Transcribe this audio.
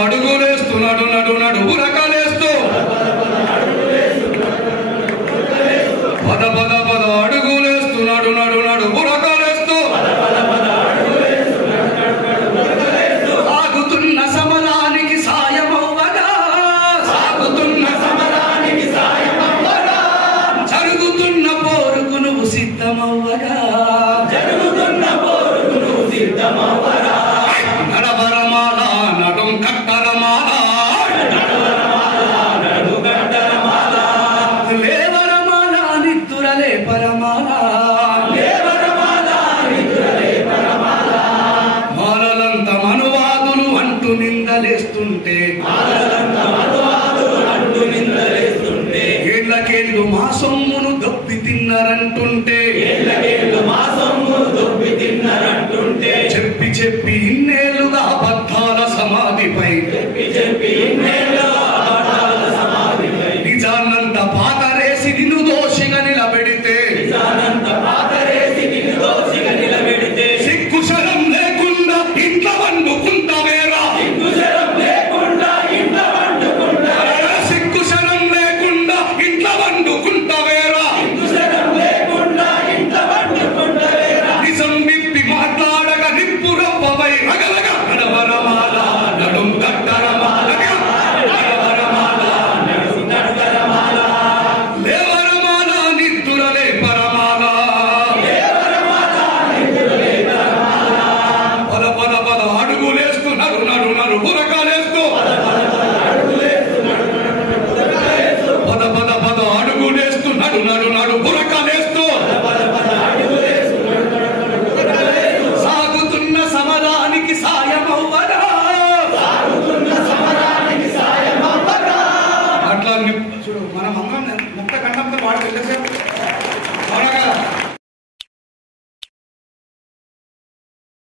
అడుగులేస్తూ నడు నడు నడు ఉరకలేస్తూ పద పద పద అడుగులేస్తూ నడు నడు నడు ఉరకలేస్తూ సాగుతున్న సమరానికి సాయమవ్వగా జరుగుతున్న పోరుకు నువ్వు సిద్ధమవ్వగా నడవరమాల నడుం కట్టరమాల లేవరమాల నిద్దురలే పరమాల మాలలంత మనువాదులు అంటూ నిందలేస్తుంటే ఏళ్లకేళ్ళు మా సొమ్మును దొబ్బి తిన్నారంటుంటే చెప్పి చెప్పి ఇన్నేళ్లుగా అబద్ధాల సమాధిపై నిజాన్నంత పాతరేసి నిన్ను దోషిగా నిలబెడితే సిగ్గు శరం లేకుండా ఇంట్లో వండుకుంటావేరా సిగ్గు శరం లేకుండా ఇంట్లో వండుకుంటావేరా నిజం విప్పి మాట్లాడగా నిప్పు రప్పవై రగలగా నడవరమాల నడుం కట్టరమాల లేవరమాల నిద్దురలే పరమాల పద పద పద అడుగులేస్తూ నడు నడు నడు ఉరకలేస్తూ పద పద పద అడుగులేస్తూ నడు నడు నడు ఉరకలేస్తూ సాగుతున్న సమరానికి సాయమవ్వగా అట్లా చూడు మనం అమ్మ ముక్త కంఠంతో వాడు